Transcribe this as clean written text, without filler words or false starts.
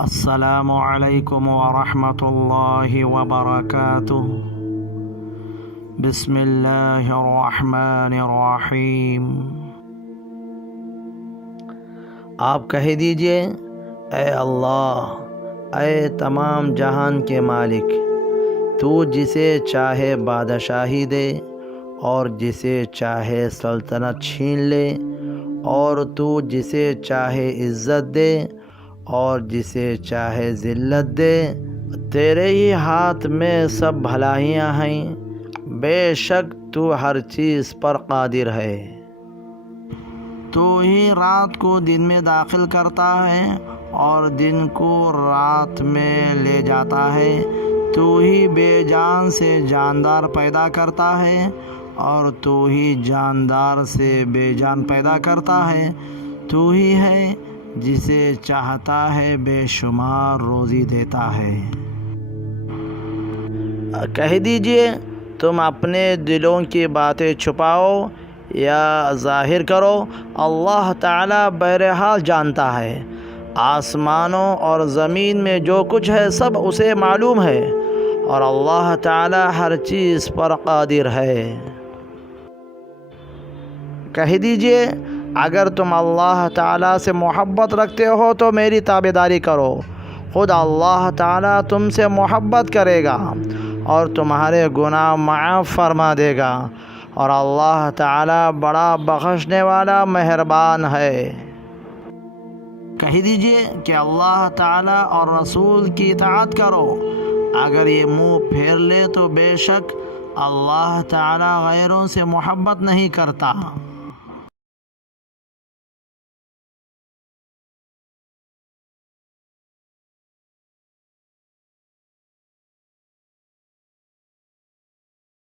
السلام علیکم ورحمۃ اللہ وبرکاتہ۔ بسم اللہ الرحمن الرحیم۔ آپ کہہ دیجئے، اے اللہ، اے تمام جہان کے مالک، تو جسے چاہے بادشاہی دے اور جسے چاہے سلطنت چھین لے، اور تو جسے چاہے عزت دے اور جسے چاہے ذلت دے۔ تیرے ہی ہاتھ میں سب بھلائیاں ہیں، بے شک تو ہر چیز پر قادر ہے۔ تو ہی رات کو دن میں داخل کرتا ہے اور دن کو رات میں لے جاتا ہے۔ تو ہی بے جان سے جاندار پیدا کرتا ہے اور تو ہی جاندار سے بے جان پیدا کرتا ہے۔ تو ہی ہے جسے چاہتا ہے بے شمار روزی دیتا ہے۔ کہہ دیجئے، تم اپنے دلوں کی باتیں چھپاؤ یا ظاہر کرو، اللہ تعالیٰ بہرحال جانتا ہے۔ آسمانوں اور زمین میں جو کچھ ہے سب اسے معلوم ہے، اور اللہ تعالیٰ ہر چیز پر قادر ہے۔ کہہ دیجئے، اگر تم اللہ تعالیٰ سے محبت رکھتے ہو تو میری تابعداری کرو، خود اللہ تعالیٰ تم سے محبت کرے گا اور تمہارے گناہ معاف فرما دے گا، اور اللہ تعالیٰ بڑا بخشنے والا مہربان ہے۔ کہہ دیجئے کہ اللہ تعالیٰ اور رسول کی اطاعت کرو۔ اگر یہ منہ پھیر لے تو بے شک اللہ تعالیٰ غیروں سے محبت نہیں کرتا۔